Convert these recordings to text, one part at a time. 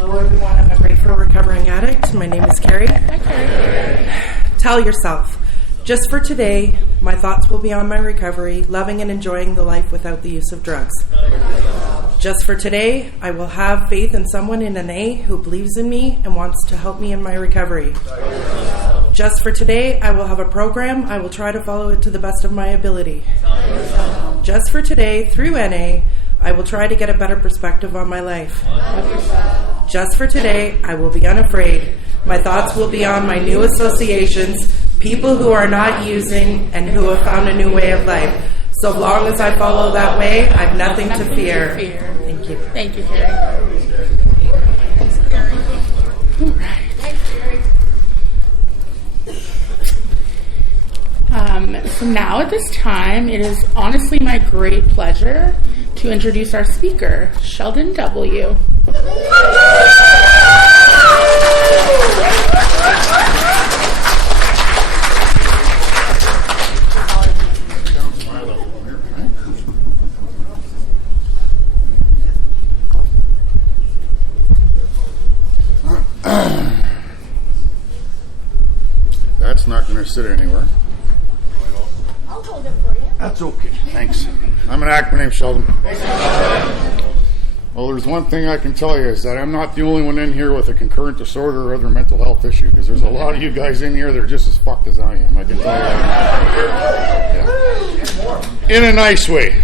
Hello everyone, I'm a grateful recovering addict. My name is Carrie. Hi, Carrie. Tell yourself, just for today, my thoughts will be on my recovery, loving and enjoying the life without the use of drugs. Just for today, I will have faith in someone in an A who believes in me and wants to help me in my recovery. Just for today, I will have a program. I will try to follow it to the best of my ability. Just for today, through NA, I will try to get a better perspective on my life. Just for today, I will be unafraid. My thoughts will be on my new associations, people who are not using and who have found a new way of life. So long as I follow that way, I have nothing to fear. Thank you. Thank you, Carrie. All right. So now at this time, it is honestly my great pleasure to introduce our speaker, Sheldon W. That's not going to sit anywhere. I'll hold it for you. That's okay. Thanks. I'm an actor. My name's Sheldon. Well, there's one thing I can tell you is that I'm not the only one in here with a concurrent disorder or other mental health issue, because there's a lot of you guys in here that are just as fucked as I am. I can tell you that. Yeah. In a nice way,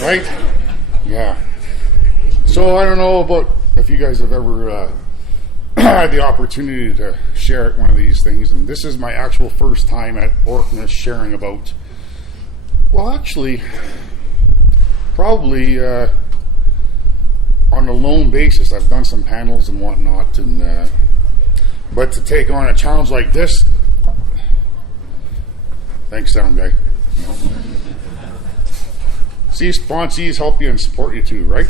right? Yeah. So I don't know about if you guys have ever had the opportunity to share at one of these things, and this is my actual first time at Orkney sharing about, well, actually, probably on a lone basis. I've done some panels and whatnot, and but to take on a challenge like this, thanks, sound guy. See, sponsees help you and support you too, right?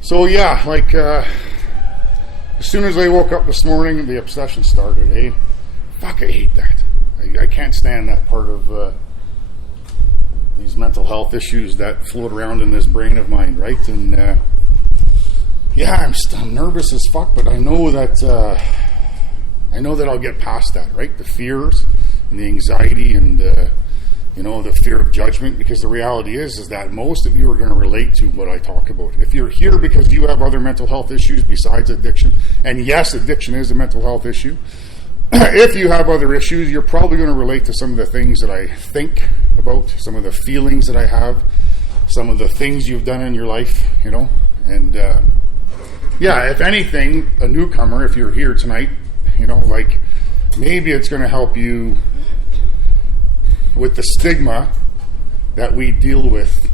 So yeah, like as soon as I woke up this morning, the obsession started. Eh? Fuck, I hate that. I can't stand that part of these mental health issues that float around in this brain of mine, right? And yeah, I'm nervous as fuck, but I know that I'll get past that, right? The fears and the anxiety and the fear of judgment, because the reality is that most of you are going to relate to what I talk about. If you're here because you have other mental health issues besides addiction, and yes, addiction is a mental health issue, if you have other issues, you're probably going to relate to some of the things that I think about, some of the feelings that I have, some of the things you've done in your life, and yeah, if anything, a newcomer, if you're here tonight, like maybe it's going to help you with the stigma that we deal with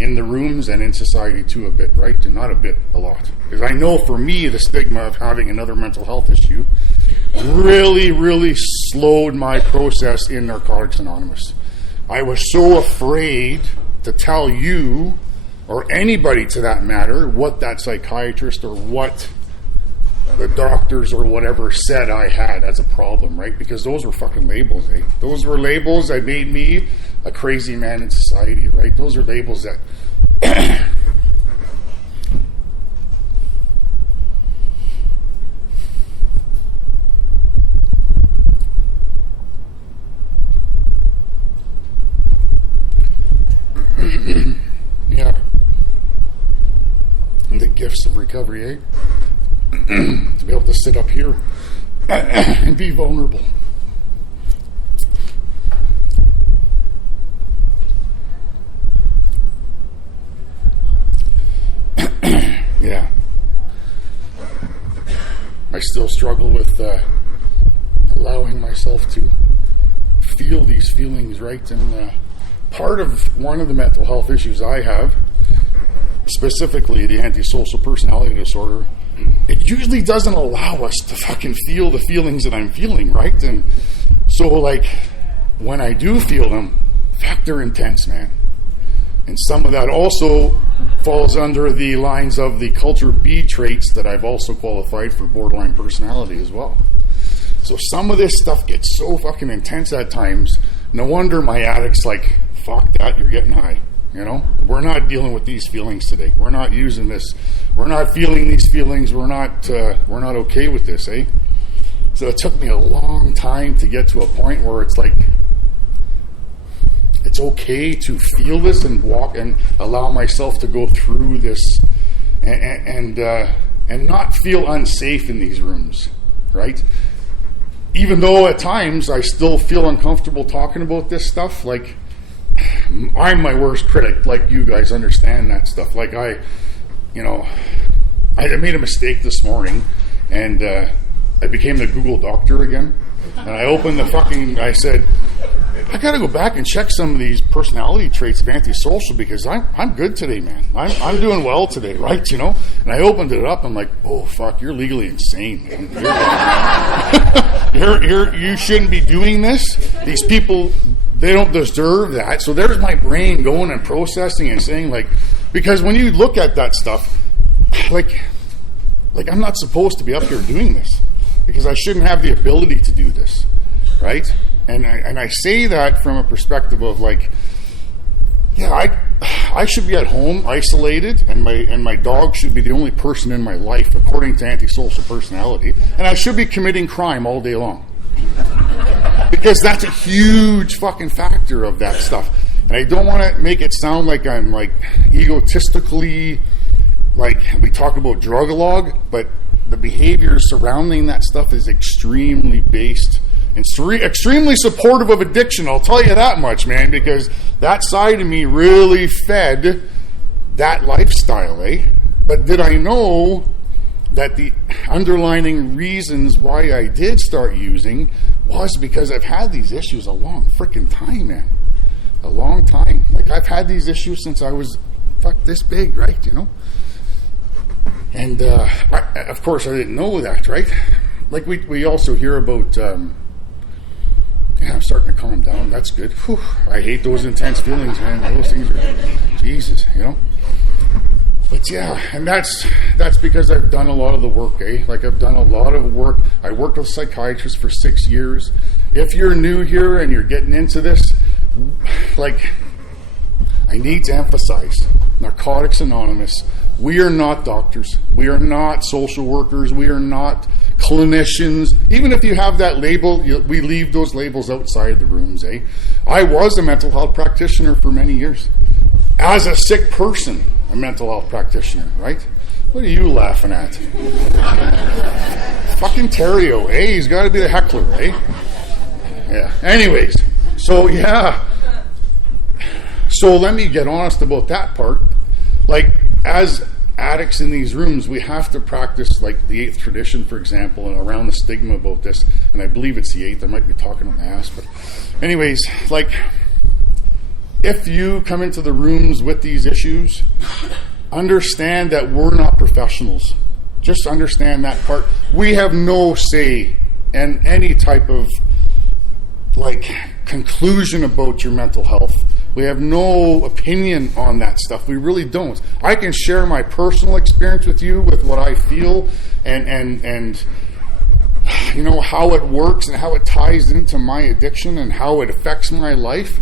in the rooms and in society too a bit, right? And not a bit, a lot. Because I know for me, the stigma of having another mental health issue really, really slowed my process in Narcotics Anonymous. I was so afraid to tell you, or anybody to that matter, what that psychiatrist or what the doctors or whatever said I had as a problem, right? Because those were fucking labels, eh? Those were labels that made me a crazy man in society, right? Those are labels that yeah. And the gifts of recovery, eh? To be able to sit up here and be vulnerable. Yeah. I still struggle with allowing myself to feel these feelings, right? And part of one of the mental health issues I have, specifically the antisocial personality disorder, it usually doesn't allow us to fucking feel the feelings that I'm feeling, right? And so, like, when I do feel them, fuck, they're intense, man. And some of that also falls under the lines of the culture B traits that I've also qualified for borderline personality as well. So some of this stuff gets so fucking intense at times. No wonder my addict's like, fuck that, you're getting high. You know, we're not dealing with these feelings today. We're not using this. We're not feeling these feelings. We're not okay with this, eh? So it took me a long time to get to a point where it's like, it's okay to feel this and walk and allow myself to go through this and not feel unsafe in these rooms, right? Even though at times I still feel uncomfortable talking about this stuff, like, I'm my worst critic, like you guys understand that stuff. Like I made a mistake this morning, and I became the Google doctor again. And I opened I said, I got to go back and check some of these personality traits of antisocial because I'm good today, man. I'm doing well today, right? You know. And I opened it up. I'm like, oh fuck, you're legally insane, man. You shouldn't be doing this. These people, they don't deserve that. So there's my brain going and processing and saying, like, because when you look at that stuff, like I'm not supposed to be up here doing this because I shouldn't have the ability to do this, right? And I say that from a perspective of like, yeah, I should be at home isolated, and my dog should be the only person in my life according to antisocial personality, and I should be committing crime all day long. Because that's a huge fucking factor of that stuff. And I don't want to make it sound like I'm like egotistically, like we talk about drug-a-log, but the behavior surrounding that stuff is extremely based and extremely supportive of addiction. I'll tell you that much, man, because that side of me really fed that lifestyle, eh? But did I know that the underlying reasons why I did start using was because I've had these issues a long freaking time, man. A long time. Like, I've had these issues since I was this big, right? You know? And, of course, I didn't know that, right? Like, we also hear about, I'm starting to calm down. That's good. Whew. I hate those intense feelings, man. Those things are, Jesus, you know? But yeah, and that's because I've done a lot of the work, eh? Like, I've done a lot of work. I worked with psychiatrists for 6 years. If you're new here and you're getting into this, like, I need to emphasize, Narcotics Anonymous, we are not doctors. We are not social workers. We are not clinicians. Even if you have that label, we leave those labels outside the rooms, eh? I was a mental health practitioner for many years. As a sick person, a mental health practitioner, right? What are you laughing at? Fucking Terrio, eh? He's got to be the heckler, eh? Yeah. Anyways, so yeah. So let me get honest about that part. Like, as addicts in these rooms, we have to practice, like, the 8th tradition, for example, and around the stigma about this. And I believe it's the 8th. I might be talking on my ass, but anyways, like, if you come into the rooms with these issues, understand that we're not professionals. Just understand that part. We have no say in any type of, like, conclusion about your mental health. We have no opinion on that stuff. We really don't. I can share my personal experience with you, with what I feel, and you know, how it works and how it ties into my addiction and how it affects my life.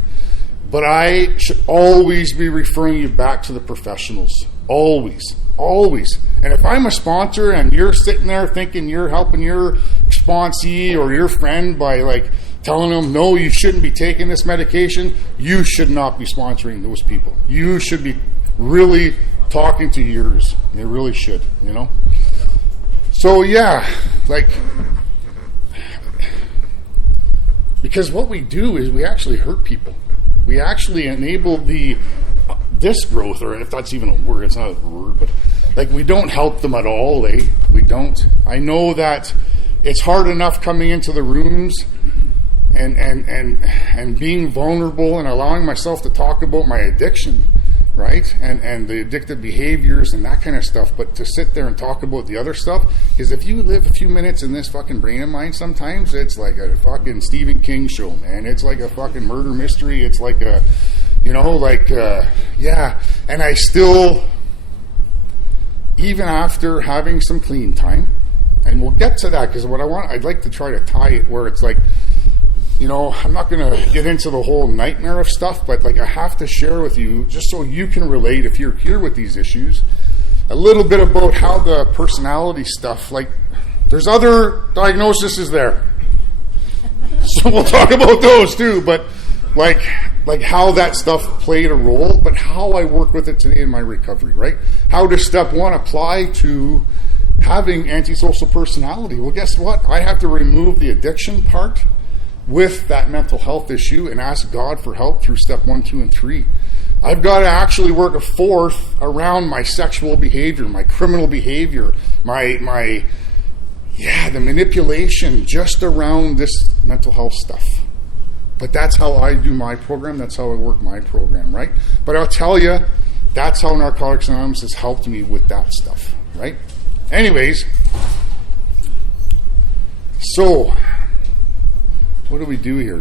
But I should always be referring you back to the professionals. Always. Always. And if I'm a sponsor and you're sitting there thinking you're helping your sponsee or your friend by, like, telling them, no, you shouldn't be taking this medication, you should not be sponsoring those people. You should be really talking to yours. You really should, you know? So, yeah, like, because what we do is we actually hurt people. We actually enable the disc growth, or if that's even a word, it's not a word, but like, we don't help them at all, eh? We don't. I know that it's hard enough coming into the rooms and being vulnerable and allowing myself to talk about my addiction, right? And the addictive behaviors and that kind of stuff, but to sit there and talk about the other stuff, because if you live a few minutes in this fucking brain of mine, sometimes it's like a fucking Stephen King show, man. It's like a fucking murder mystery. It's like a, you know, like, yeah. And I still, even after having some clean time, and we'll get to that, because what I'd like to try to tie it where it's like, I'm not going to get into the whole nightmare of stuff, but like I have to share with you, just so you can relate if you're here with these issues, a little bit about how the personality stuff, like there's other diagnoses there. So we'll talk about those too, but like how that stuff played a role, but how I work with it today in my recovery, right? How does step one apply to having antisocial personality? Well, guess what? I have to remove the addiction part with that mental health issue and ask God for help through step 1, 2, and 3. I've got to actually work a fourth around my sexual behavior, my criminal behavior, the manipulation just around this mental health stuff. But that's how I do my program. That's how I work my program, right? But I'll tell you, that's how Narcotics Anonymous has helped me with that stuff, right? Anyways, so what do we do here?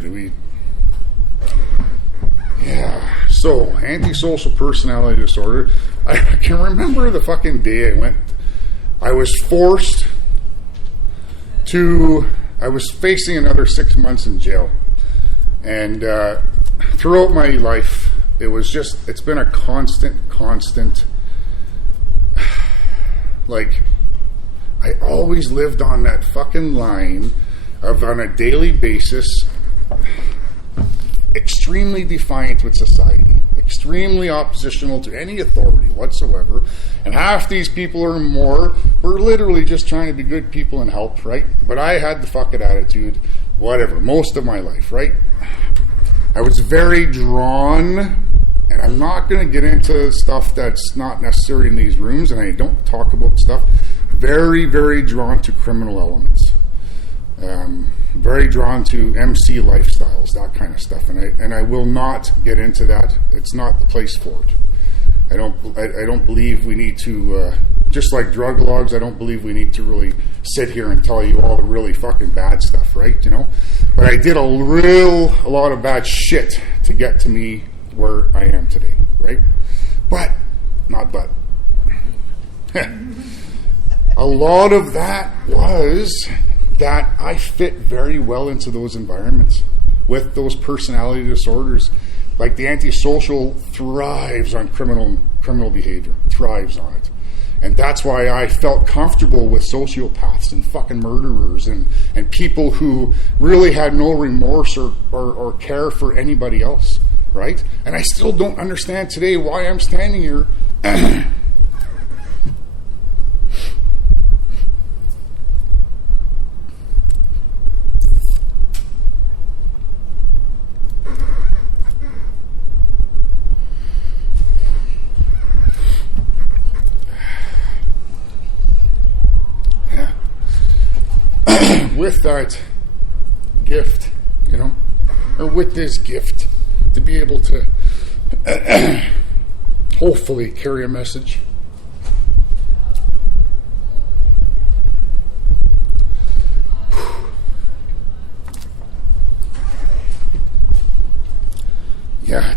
So antisocial personality disorder. I can remember the fucking day I was facing another 6 months in jail. And throughout my life, it's been a constant, like, I always lived on that fucking line of, on a daily basis, extremely defiant with society, extremely oppositional to any authority whatsoever, and half these people or more were literally just trying to be good people and help, right? But I had the fuck it attitude, whatever, most of my life, right? I was very drawn, and I'm not going to get into stuff that's not necessary in these rooms, and I don't talk about stuff, very, very drawn to criminal elements. Very drawn to MC lifestyles, that kind of stuff, and I will not get into that. It's not the place for it. I don't believe we need to, just like drug logs, I don't believe we need to really sit here and tell you all the really fucking bad stuff, right? But I did a lot of bad shit to get to me where I am today, right? A lot of that was that I fit very well into those environments with those personality disorders. Like the antisocial thrives on criminal behavior, thrives on it. And that's why I felt comfortable with sociopaths and fucking murderers and people who really had no remorse or care for anybody else, right? And I still don't understand today why I'm standing here with that gift, or with this gift, to be able to hopefully carry a message.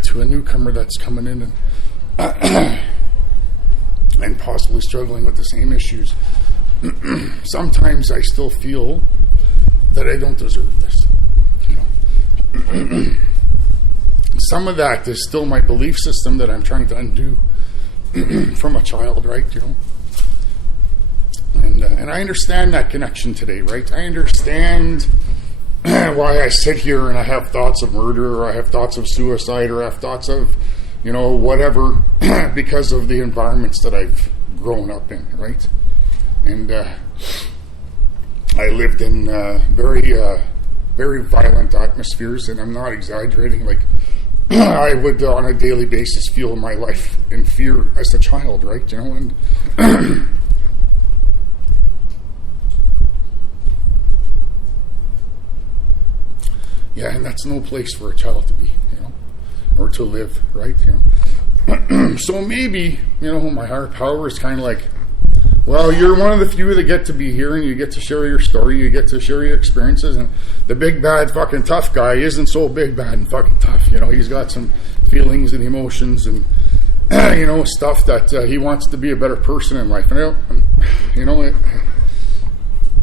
To a newcomer that's coming in and possibly struggling with the same issues. Sometimes I still feel that I don't deserve this. Some of that is still my belief system that I'm trying to undo from a child, right? And I understand that connection today, right? I understand why I sit here and I have thoughts of murder, or I have thoughts of suicide, or I have thoughts of, whatever, because of the environments that I've grown up in, right? And I lived in very, very violent atmospheres, and I'm not exaggerating. Like, I would, on a daily basis, feel my life in fear as a child, right? And and that's no place for a child to be, or to live, right? So maybe, my higher power is kind of like, well, you're one of the few that get to be here, and you get to share your story, you get to share your experiences, and the big, bad, fucking tough guy isn't so big, bad, and fucking tough. He's got some feelings and emotions and, stuff that he wants to be a better person in life. And,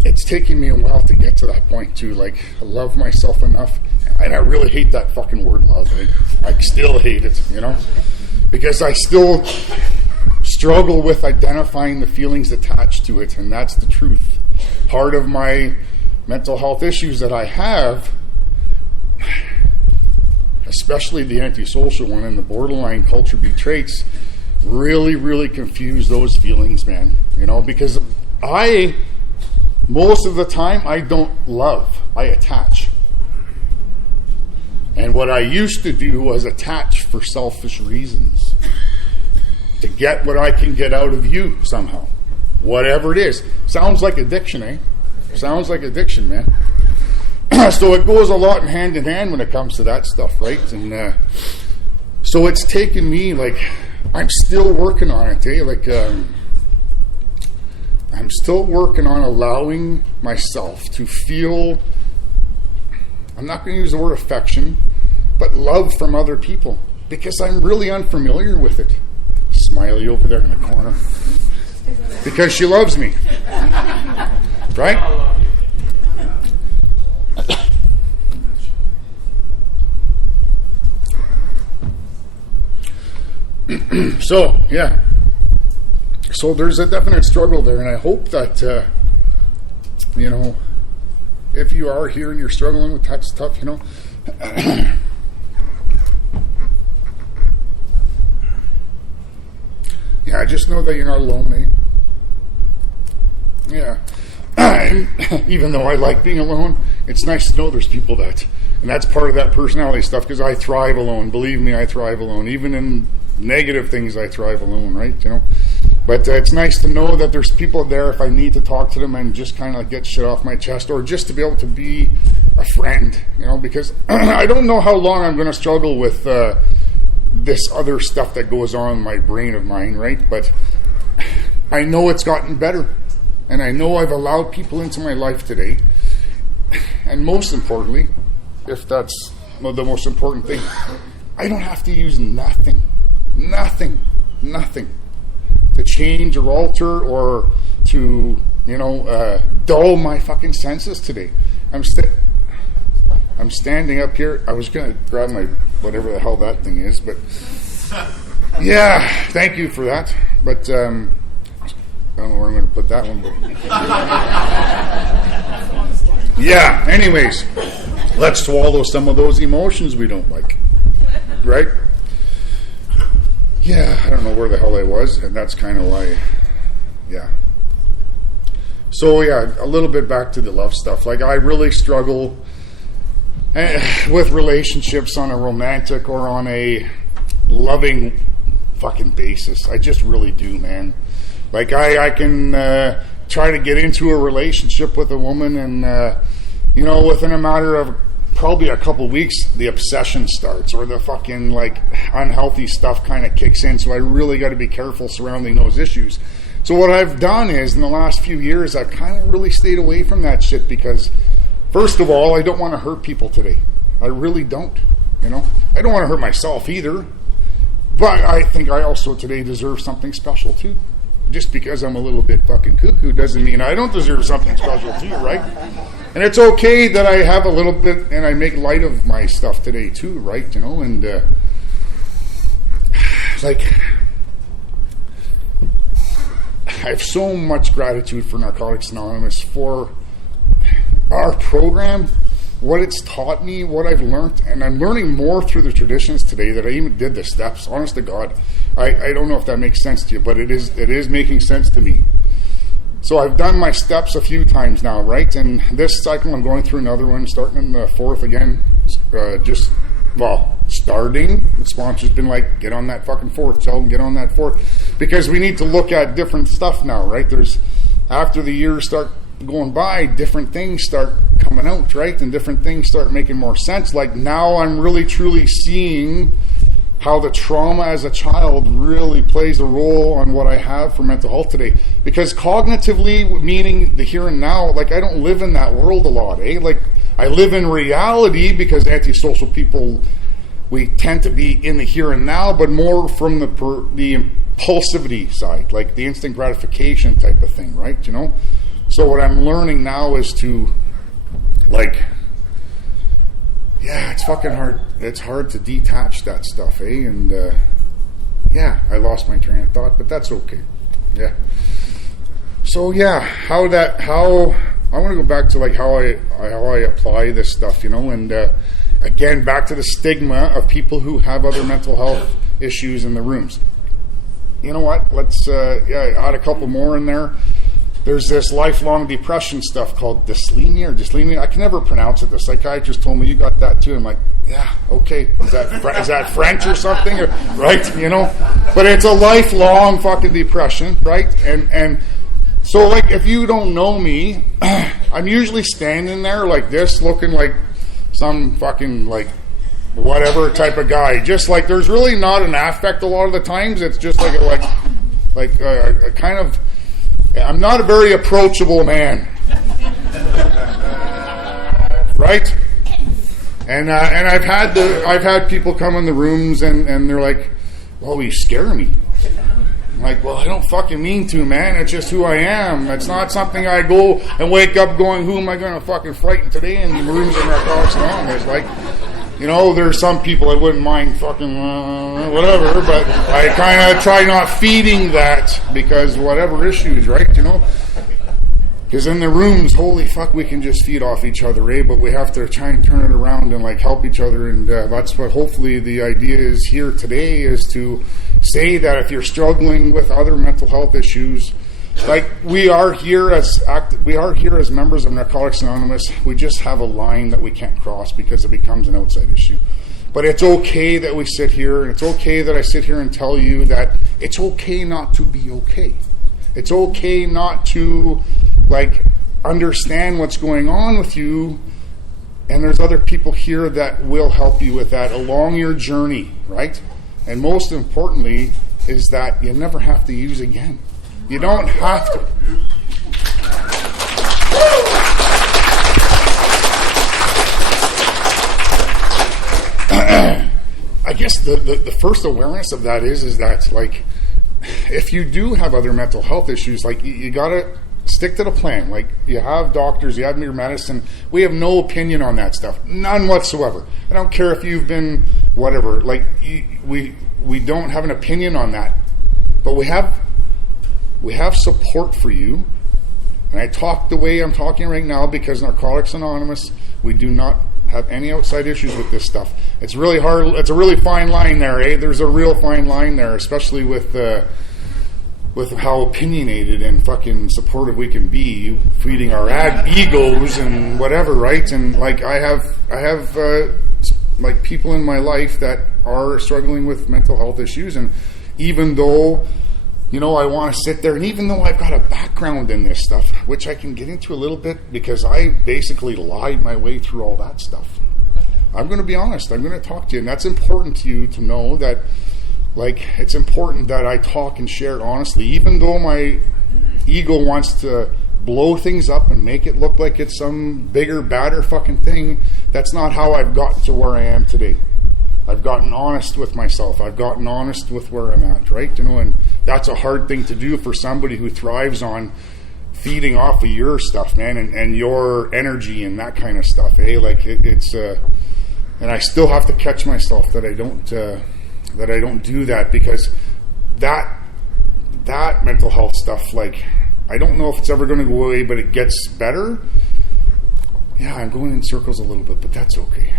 it's taken me a while to get to that point to, like, love myself enough, And I really hate that fucking word love. I still hate it, because I still struggle with identifying the feelings attached to it, and that's the truth. Part of my mental health issues that I have, especially the antisocial one and the borderline culture B traits, really, really confuse those feelings, man. Because most of the time, I don't love, I attach. And what I used to do was attach for selfish reasons. To get what I can get out of you somehow. Whatever it is. Sounds like addiction, eh? Sounds like addiction, man. So it goes a lot hand in hand when it comes to that stuff, right? And so it's taken me, I'm still working on it, eh? I'm still working on allowing myself to feel, I'm not going to use the word affection, but love from other people. Because I'm really unfamiliar with it. Smiley over there in the corner. Because she loves me. Right? So, yeah. So there's a definite struggle there, and I hope that, if you are here and you're struggling with that stuff, yeah, just know that you're not alone, eh? Yeah. And even though I like being alone, it's nice to know there's people that, and that's part of that personality stuff, because I thrive alone. Believe me, I thrive alone. Even in negative things, I thrive alone, right? But it's nice to know that there's people there if I need to talk to them and just kind of get shit off my chest, or just to be able to be a friend, because I don't know how long I'm going to struggle with this other stuff that goes on in my brain of mine, right? But I know it's gotten better, and I know I've allowed people into my life today, and most importantly, if that's the most important thing, I don't have to use nothing to change or alter or to dull my fucking senses today. I'm standing up here. I was going to grab my whatever the hell that thing is, but yeah, thank you for that. But I don't know where I'm going to put that one. But yeah, anyways, let's swallow some of those emotions we don't like, right? Yeah, I don't know where the hell I was, and that's kind of why, yeah. So yeah, a little bit back to the love stuff. I really struggle with relationships on a romantic or on a loving fucking basis. I just really do, man. I can try to get into a relationship with a woman, and within a matter of probably a couple weeks, the obsession starts, or the fucking unhealthy stuff kind of kicks in. So I really got to be careful surrounding those issues. So what I've done is, in the last few years, I've kind of really stayed away from that shit, because first of all, I don't want to hurt people today. I really don't. I don't want to hurt myself either. But I think I also today deserve something special too. Just because I'm a little bit fucking cuckoo doesn't mean I don't deserve something special too, right? And it's okay that I have a little bit, and I make light of my stuff today too, right? And I have so much gratitude for Narcotics Anonymous, for our program, what it's taught me, what I've learned, and I'm learning more through the traditions today that I even did the steps. Honest to God, I don't know if that makes sense to you, but it is making sense to me. So I've done my steps a few times now, right? And this cycle, I'm going through another one, starting in the fourth again. Starting. The sponsor's been like, get on that fucking fourth, Sheldon, get on that fourth. Because we need to look at different stuff now, right? After the years start going by, different things start coming out, right? And different things start making more sense. Now I'm really truly seeing how the trauma as a child really plays a role on what I have for mental health today. Because cognitively, meaning the here and now, I don't live in that world a lot, eh? I live in reality, because antisocial people, we tend to be in the here and now, but more from the impulsivity side, the instant gratification type of thing, right? So what I'm learning now is to, yeah, it's fucking hard. It's hard to detach that stuff, eh? And yeah, I lost my train of thought, but that's okay. Yeah. So yeah, how I want to go back to like how I apply this stuff, and again back to the stigma of people who have other mental health issues in the rooms. You know what? Let's add a couple more in there. There's this lifelong depression stuff called dyslenia. I can never pronounce it. The psychiatrist told me you got that too. I'm like, yeah, okay. Is that French or something? Right? But it's a lifelong fucking depression, right? And so like if you don't know me, I'm usually standing there like this, looking like some fucking like whatever type of guy. Just like there's really not an affect a lot of the times. It's just like a kind of. I'm not a very approachable man, right? And I've had people come in the rooms and they're like, "Well, you scare me." I'm like, "Well, I don't fucking mean to, man. It's just who I am. It's not something I go and wake up going, who am I going to fucking frighten today in the rooms of Narcotics Anonymous?" Like, there's some people I wouldn't mind fucking whatever, but I kind of try not feeding that because whatever issues, right? Because in the rooms, holy fuck, we can just feed off each other, eh? But we have to try and turn it around and like help each other, and that's what hopefully the idea is here today, is to say that if you're struggling with other mental health issues, like we are here as members of Narcotics Anonymous, we just have a line that we can't cross because it becomes an outside issue. But it's okay that we sit here, and it's okay that I sit here and tell you that it's okay not to be okay. It's okay not to like understand what's going on with you, and there's other people here that will help you with that along your journey, right? And most importantly is that you never have to use again. You don't have to. I guess the first awareness of that is that like if you do have other mental health issues, like you gotta stick to the plan. Like you have doctors, you have your medicine. We have no opinion on that stuff, none whatsoever. I don't care if you've been whatever. Like we don't have an opinion on that, but we have support for you. And I talk the way I'm talking right now because Narcotics Anonymous, we do not have any outside issues with this stuff. It's really hard. It's a really fine line there, eh? There's a real fine line there, especially with how opinionated and fucking supportive we can be, feeding our egos and whatever, right? And like I have like people in my life that are struggling with mental health issues, and even though I want to sit there, and even though I've got a background in this stuff, which I can get into a little bit because I basically lied my way through all that stuff. I'm going to be honest. I'm going to talk to you, and that's important to you to know that, like, it's important that I talk and share honestly, even though my ego wants to blow things up and make it look like it's some bigger, badder fucking thing. That's not how I've gotten to where I am today. I've gotten honest with myself. I've gotten honest with where I'm at, right? And that's a hard thing to do for somebody who thrives on feeding off of your stuff, man, and your energy and that kind of stuff, eh? Like it's and I still have to catch myself that I don't do that, because that mental health stuff, like, I don't know if it's ever going to go away, but it gets better. Yeah, I'm going in circles a little bit, but that's okay,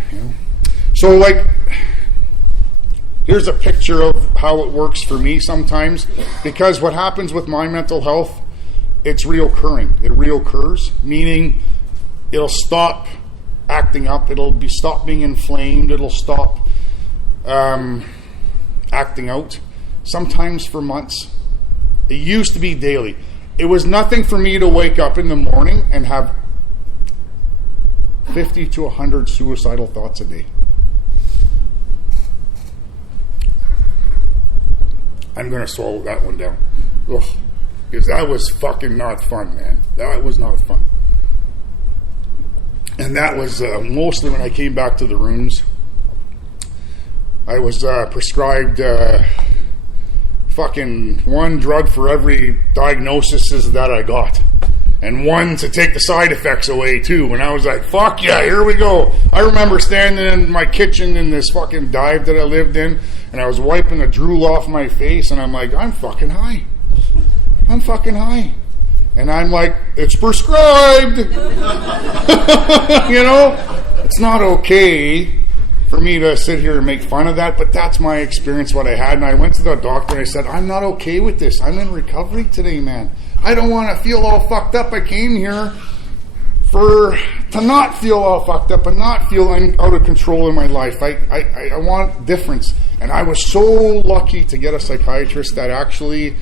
So, like, here's a picture of how it works for me sometimes, because what happens with my mental health, it's reoccurring. It reoccurs, meaning it'll stop acting up, it'll stop being inflamed, it'll stop acting out, sometimes for months. It used to be daily. It was nothing for me to wake up in the morning and have 50 to 100 suicidal thoughts a day. I'm going to swallow that one down. Ugh. Because that was fucking not fun, man. That was not fun. And that was mostly when I came back to the rooms. I was prescribed fucking one drug for every diagnosis that I got. and one to take the side effects away too. And I was like, fuck yeah, here we go. I remember standing in my kitchen in this fucking dive that I lived in, and I was wiping the drool off my face, and I'm like, I'm fucking high. I'm fucking high. And I'm like, it's prescribed. You know? It's not okay for me to sit here and make fun of that, but that's my experience, what I had. And I went to the doctor and I said, I'm not okay with this. I'm in recovery today, man. I don't want to feel all fucked up. I came here to not feel all fucked up and not feel I'm out of control in my life. I want difference. And I was so lucky to get a psychiatrist that actually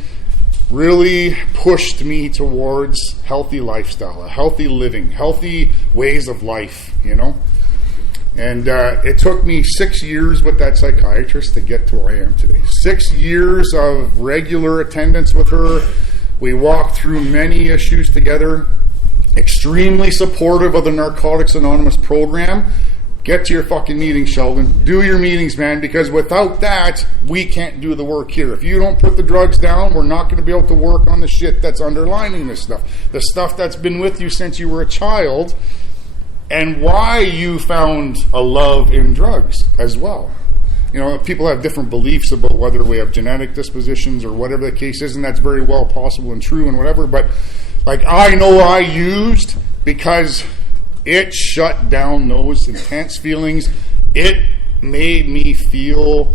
really pushed me towards healthy lifestyle, a healthy living, healthy ways of life, you know. And it took me 6 years with that psychiatrist to get to where I am today. 6 years of regular attendance with her. We walked through many issues together. Extremely supportive of the Narcotics Anonymous program. Get to your fucking meetings, Sheldon. Do your meetings, man, because without that, we can't do the work here. If you don't put the drugs down, we're not going to be able to work on the shit that's underlining this stuff. The stuff that's been with you since you were a child, and why you found a love in drugs as well. You know, people have different beliefs about whether we have genetic dispositions or whatever the case is, and that's very well possible and true and whatever, but like I know I used because it shut down those intense feelings. It made me feel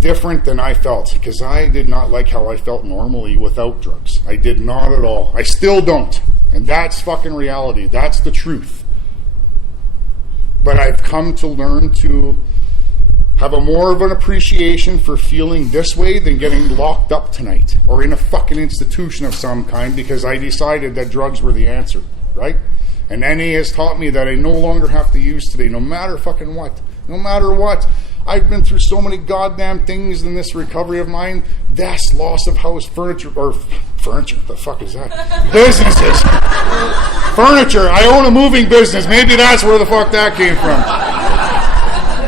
different than I felt, because I did not like how I felt normally without drugs. I did not at all. I still don't. And that's fucking reality. That's the truth. But I've come to learn to have a more of an appreciation for feeling this way than getting locked up tonight or in a fucking institution of some kind because I decided that drugs were the answer, right? And NA has taught me that I no longer have to use today, no matter fucking what. No matter what. I've been through so many goddamn things in this recovery of mine. Deaths, loss of house, furniture, the fuck is that? Businesses. Furniture. I own a moving business. Maybe that's where the fuck that came from.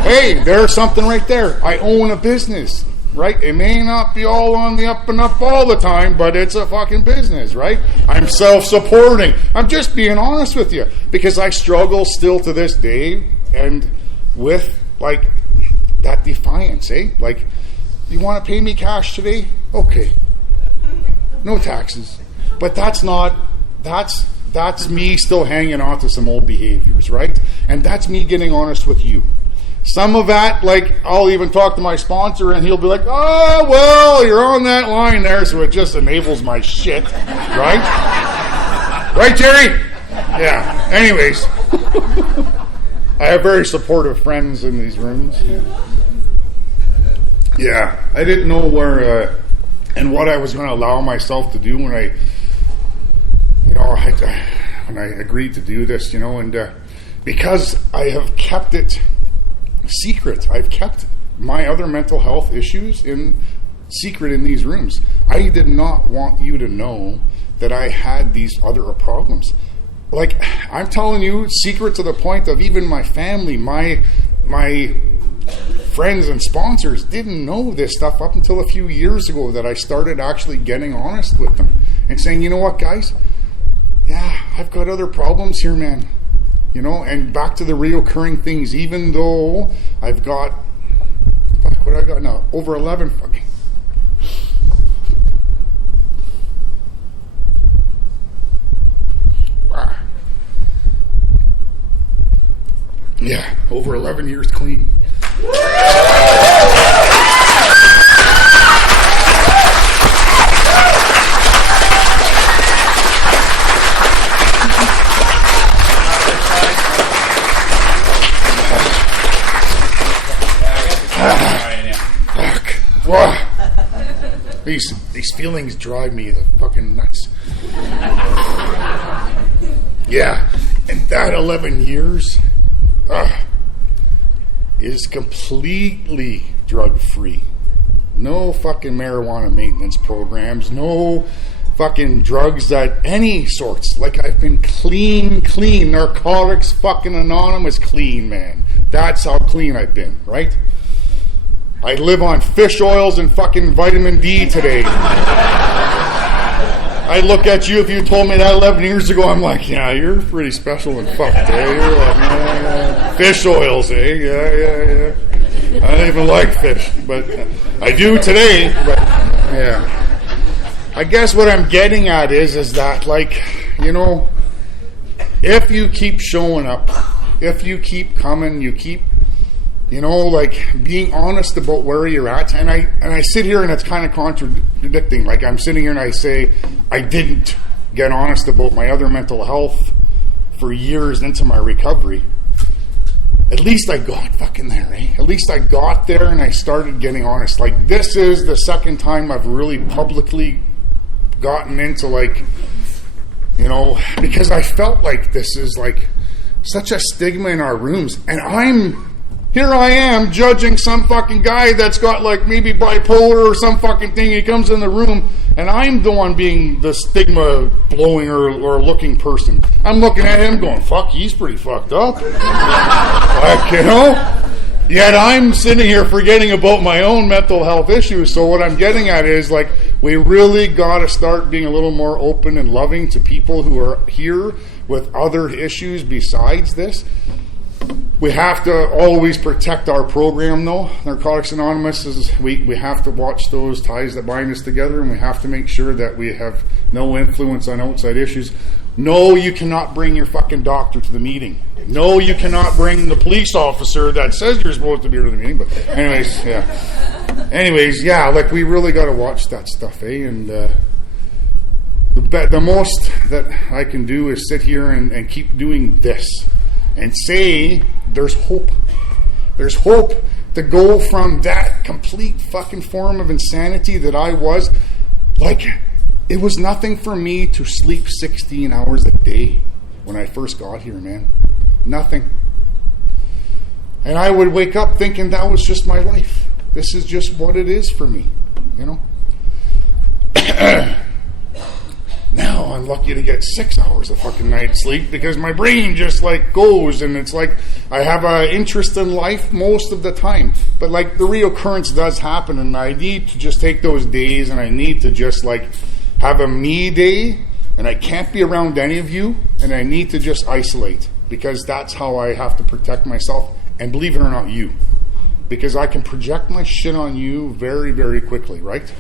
Hey, there's something right there. I own a business, right? It may not be all on the up and up all the time, but it's a fucking business, right? I'm self-supporting. I'm just being honest with you, because I struggle still to this day and with, like, that defiance, eh? Like, you want to pay me cash today? Okay. No taxes. But that's me still hanging on to some old behaviors, right? And that's me getting honest with you. Some of that, like, I'll even talk to my sponsor and he'll be like, oh, well, you're on that line there, so it just enables my shit, right? Right, Jerry? Yeah. Anyways. I have very supportive friends in these rooms. Yeah. I didn't know where and what I was going to allow myself to do when I agreed to do this, and because I have kept it secret. I've kept my other mental health issues in secret in these rooms. I did not want you to know that I had these other problems. Like, I'm telling you, secret to the point of even my family, my friends and sponsors didn't know this stuff up until a few years ago that I started actually getting honest with them and saying, you know what, guys? Yeah, I've got other problems here, man. And back to the reoccurring things, even though I've got, what do I got now? Over 11 fucking. Yeah, over 11 years clean. These feelings drive me the fucking nuts. Yeah, and that 11 years is completely drug-free. No fucking marijuana maintenance programs, no fucking drugs that any sorts. Like, I've been clean. Narcotics fucking Anonymous clean, man. That's how clean I've been, right? I live on fish oils and fucking vitamin D today. I look at you, if you told me that 11 years ago, I'm like, yeah, you're pretty special and fucked, eh? You're like, yeah. Fish oils, eh? Yeah. I don't even like fish, but I do today, but yeah. I guess what I'm getting at is that, like, you know, if you keep showing up, if you keep coming, you keep, you know, like being honest about where you're at. And I sit here and it's kind of contradicting. Like I'm sitting here and I say I didn't get honest about my other mental health for years into my recovery. At least I got fucking there, eh? At least I got there and I started getting honest. Like this is the second time I've really publicly gotten into, like, you know, because I felt like this is like such a stigma in our rooms. And here I am judging some fucking guy that's got like maybe bipolar or some fucking thing. He comes in the room and I'm the one being the stigma blowing or looking person. I'm looking at him going, fuck, he's pretty fucked up. Like, you know? Yet I'm sitting here forgetting about my own mental health issues. So what I'm getting at is, like, we really got to start being a little more open and loving to people who are here with other issues besides this. We have to always protect our program, though. Narcotics Anonymous is we have to watch those ties that bind us together, and we have to make sure that we have no influence on outside issues. No, you cannot bring your fucking doctor to the meeting. No, you cannot bring the police officer that says you're supposed to be to the meeting. But anyways, yeah, like we really got to watch that stuff, eh? And the most that I can do is sit here and keep doing this and say there's hope. There's hope to go from that complete fucking form of insanity that I was. Like, it was nothing for me to sleep 16 hours a day when I first got here, man. Nothing. And I would wake up thinking that was just my life. This is just what it is for me, you know? Now I'm lucky to get 6 hours of fucking night sleep because my brain just like goes, and it's like I have an interest in life most of the time. But like the reoccurrence does happen, and I need to just take those days and I need to just like have a me day, and I can't be around any of you, and I need to just isolate because that's how I have to protect myself, and believe it or not, you. Because I can project my shit on you very, very quickly, right?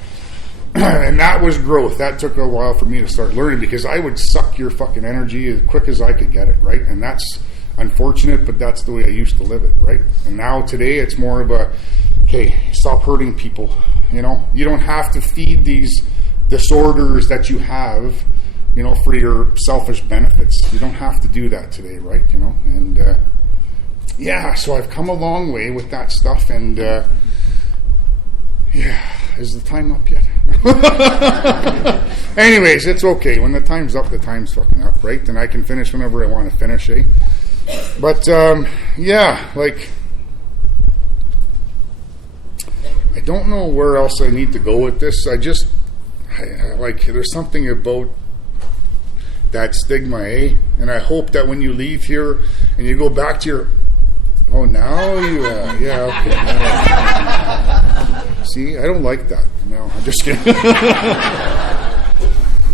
And that was growth. That took a while for me to start learning because I would suck your fucking energy as quick as I could get it, right? And that's unfortunate, but that's the way I used to live it, right? And now today it's more of a, okay, stop hurting people, you know? You don't have to feed these disorders that you have, you know, for your selfish benefits. You don't have to do that today, right? You know? And yeah, so I've come a long way with that stuff, and yeah, is the time up yet? Anyways, it's okay. When the time's up, the time's fucking up, right? And I can finish whenever I want to finish, eh? But, yeah, like, I don't know where else I need to go with this. Like, there's something about that stigma, eh? And I hope that when you leave here and you go back to your... Oh, now you... yeah, okay. See, I don't like that. No, I'm just kidding.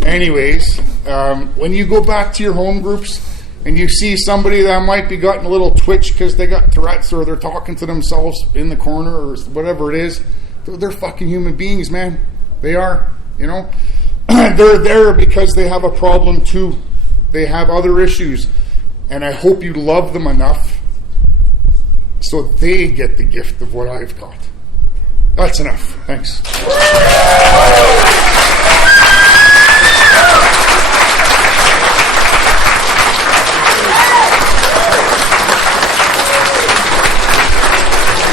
Anyways, when you go back to your home groups and you see somebody that might be getting a little twitch because they got Tourette's or they're talking to themselves in the corner or whatever it is, they're fucking human beings, man. They are, you know. They're there because they have a problem too. They have other issues. And I hope you love them enough so they get the gift of what I've got. That's enough. Thanks.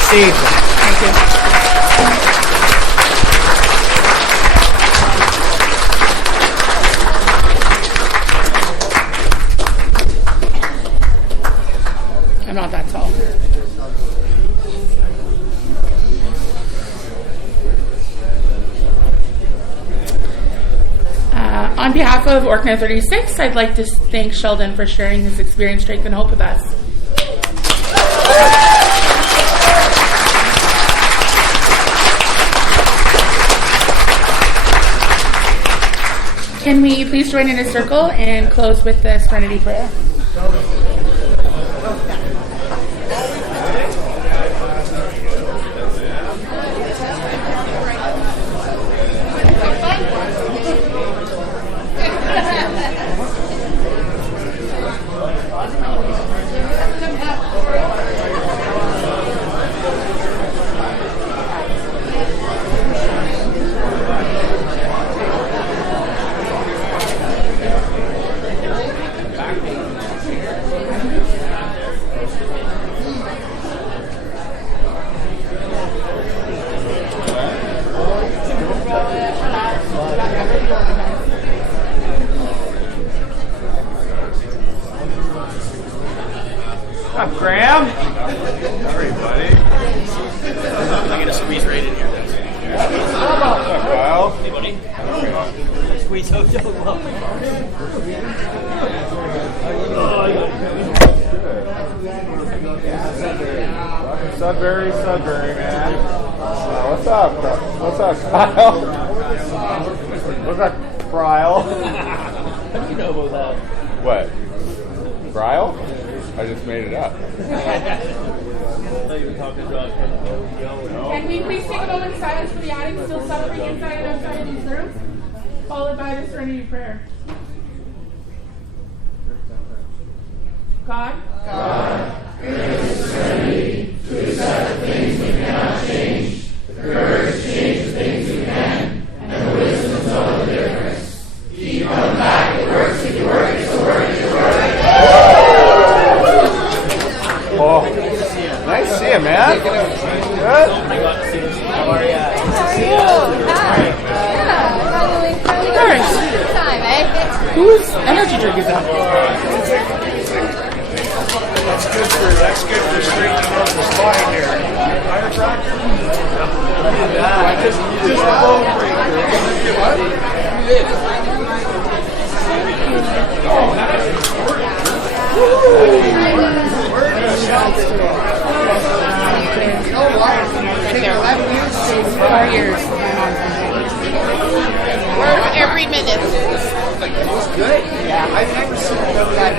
Thank you. I'm not that tall. On behalf of Orkney 36, I'd like to thank Sheldon for sharing his experience, strength, and hope with us. Can we please join in a circle and close with the Serenity Prayer? What's up, Graham? Sorry, buddy. I'm gonna squeeze right in here. What's up, Kyle? Hey, buddy. Squeeze out so well. Sudbury, man. What's up? What's up, Kyle? What's up, Kyle? How do you know about that? What? Kyle? I just made it up. Can we please take a moment of silence for the audience still suffering inside and outside of these rooms? Followed by the Serenity Prayer. God. Give us the serenity to accept the things we cannot change, the courage to change the things we can, and the wisdom to know the difference. Keep coming back. It works if you work. It's the work. It's the work. Oh, nice to see you, man. Good? How are you? Whose energy drink is that? That's good for straightening out the spine here. Chiropractor? Just a bone breaker. Oh, that's important. Every minute. It's good. Yeah, I've never seen that.